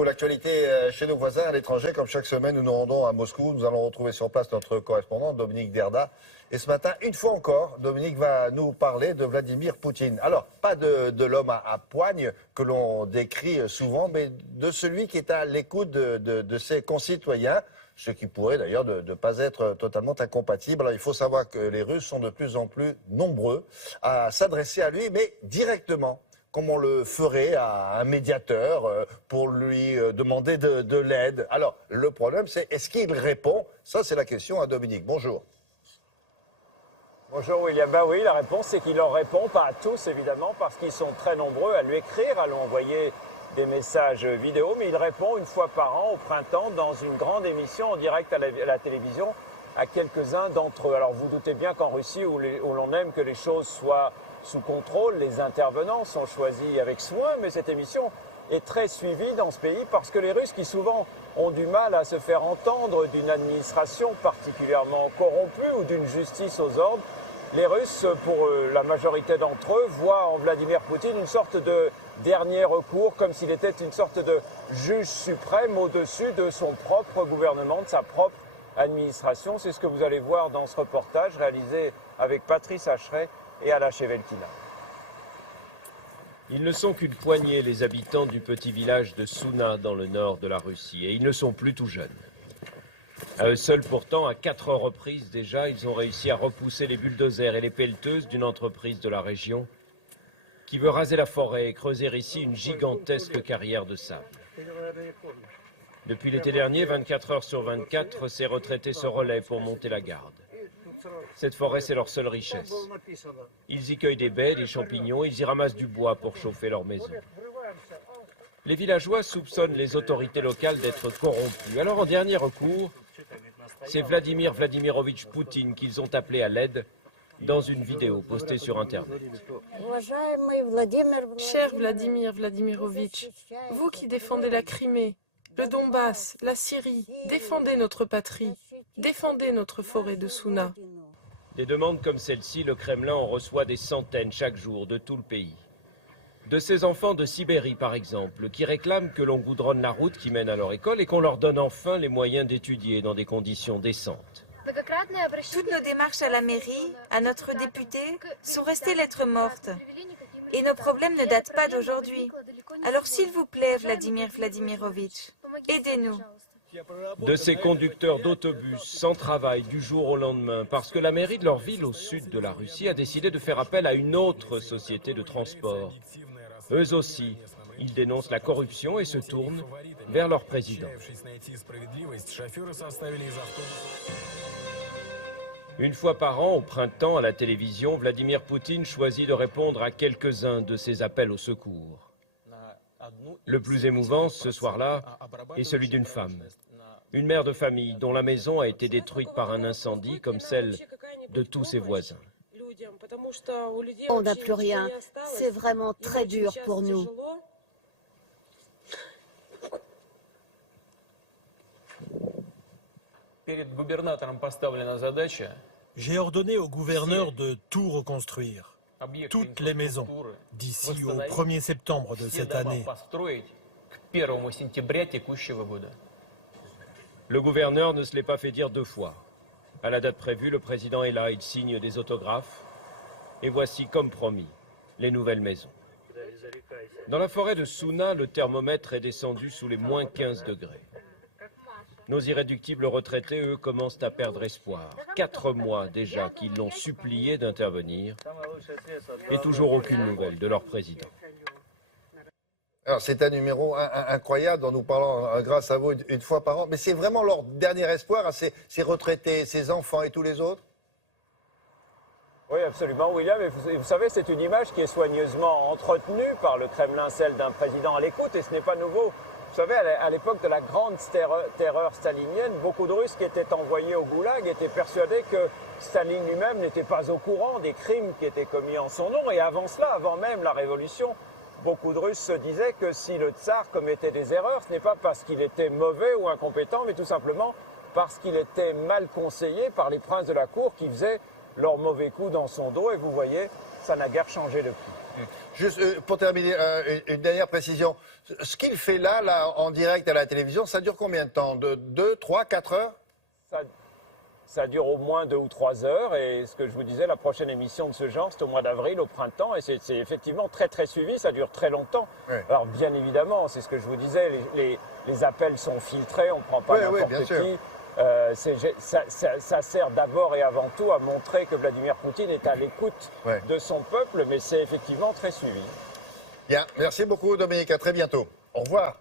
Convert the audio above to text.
Pour l'actualité chez nos voisins à l'étranger, comme chaque semaine, nous nous rendons à Moscou. Nous allons retrouver sur place notre correspondant, Dominique Derda. Et ce matin, une fois encore, Dominique va nous parler de Vladimir Poutine. Alors, pas de l'homme à poigne que l'on décrit souvent, mais de celui qui est à l'écoute de ses concitoyens, ce qui pourrait d'ailleurs ne pas être totalement incompatible. Alors, il faut savoir que les Russes sont de plus en plus nombreux à s'adresser à lui, mais directement, comme on le ferait à un médiateur pour lui demander de l'aide. Alors, le problème, c'est est-ce qu'il répond? Ça, c'est la question à Dominique. Bonjour. Bonjour William. Ben oui, la réponse, c'est qu'il leur répond, pas à tous évidemment, parce qu'ils sont très nombreux à lui écrire, à lui envoyer des messages vidéo, mais il répond une fois par an au printemps dans une grande émission en direct à la télévision à quelques-uns d'entre eux. Alors vous doutez bien qu'en Russie, où l'on aime que les choses soient sous contrôle, les intervenants sont choisis avec soin, mais cette émission est très suivie dans ce pays parce que les Russes, qui souvent ont du mal à se faire entendre d'une administration particulièrement corrompue ou d'une justice aux ordres, les Russes, pour la majorité d'entre eux, voient en Vladimir Poutine une sorte de dernier recours, comme s'il était une sorte de juge suprême au-dessus de son propre gouvernement, de sa propre administration. C'est ce que vous allez voir dans ce reportage réalisé avec Patrice Hacheret et Ala Chevelkina. Ils ne sont qu'une poignée, les habitants du petit village de Souna, dans le nord de la Russie, et ils ne sont plus tout jeunes. À eux seuls, pourtant, à 4 reprises déjà, ils ont réussi à repousser les bulldozers et les pelleteuses d'une entreprise de la région qui veut raser la forêt et creuser ici une gigantesque carrière de sable. Depuis l'été dernier, 24 heures sur 24, ces retraités se relaient pour monter la garde. Cette forêt, c'est leur seule richesse. Ils y cueillent des baies, des champignons, ils y ramassent du bois pour chauffer leur maison. Les villageois soupçonnent les autorités locales d'être corrompus. Alors, en dernier recours, c'est Vladimir Vladimirovitch Poutine qu'ils ont appelé à l'aide dans une vidéo postée sur Internet. Cher Vladimir Vladimirovitch, vous qui défendez la Crimée, le Donbass, la Syrie, défendez notre patrie, défendez notre forêt de Souna. Des demandes comme celle-ci, le Kremlin en reçoit des centaines chaque jour de tout le pays. De ces enfants de Sibérie, par exemple, qui réclament que l'on goudronne la route qui mène à leur école et qu'on leur donne enfin les moyens d'étudier dans des conditions décentes. Toutes nos démarches à la mairie, à notre député, sont restées lettres mortes. Et nos problèmes ne datent pas d'aujourd'hui. Alors s'il vous plaît, Vladimir Vladimirovitch, aidez-nous. De ces conducteurs d'autobus sans travail du jour au lendemain, parce que la mairie de leur ville au sud de la Russie a décidé de faire appel à une autre société de transport. Eux aussi, ils dénoncent la corruption et se tournent vers leur président. Une fois par an, au printemps, à la télévision, Vladimir Poutine choisit de répondre à quelques-uns de ces appels au secours. Le plus émouvant, ce soir-là, est celui d'une femme. Une mère de famille dont la maison a été détruite par un incendie comme celle de tous ses voisins. On n'a plus rien. C'est vraiment très dur pour nous. J'ai ordonné au gouverneur de tout reconstruire, toutes les maisons, d'ici au 1er septembre de cette année. Le gouverneur ne se l'est pas fait dire deux fois. À la date prévue, le président est là, il signe des autographes. Et voici, comme promis, les nouvelles maisons. Dans la forêt de Souna, le thermomètre est descendu sous les moins 15 degrés. Nos irréductibles retraités, eux, commencent à perdre espoir. 4 mois déjà qu'ils l'ont supplié d'intervenir et toujours aucune nouvelle de leur président. Alors, c'est un numéro incroyable dont nous parlons grâce à vous une fois par an. Mais c'est vraiment leur dernier espoir à ces retraités, ces enfants et tous les autres? Oui, absolument, William. Et vous savez, c'est une image qui est soigneusement entretenue par le Kremlin, celle d'un président à l'écoute, et ce n'est pas nouveau. Vous savez, à l'époque de la grande terreur stalinienne, beaucoup de Russes qui étaient envoyés au goulag étaient persuadés que Staline lui-même n'était pas au courant des crimes qui étaient commis en son nom. Et avant cela, avant même la révolution, beaucoup de Russes se disaient que si le tsar commettait des erreurs, ce n'est pas parce qu'il était mauvais ou incompétent, mais tout simplement parce qu'il était mal conseillé par les princes de la cour qui faisaient leur mauvais coup dans son dos. Et vous voyez, ça n'a guère changé depuis. Juste pour terminer, une dernière précision. Ce qu'il fait là, en direct à la télévision, ça dure combien de temps? De 2, 3, 4 heures? Ça dure au moins 2 ou 3 heures. Et ce que je vous disais, la prochaine émission de ce genre, c'est au mois d'avril, au printemps. Et c'est effectivement très, très suivi. Ça dure très longtemps. Ouais. Alors, bien évidemment, c'est ce que je vous disais, les appels sont filtrés. On ne prend pas n'importe qui. Ça sert d'abord et avant tout à montrer que Vladimir Poutine est à l'écoute de son peuple. Mais c'est effectivement très suivi. Bien. Merci beaucoup, Dominique. À très bientôt. Au revoir.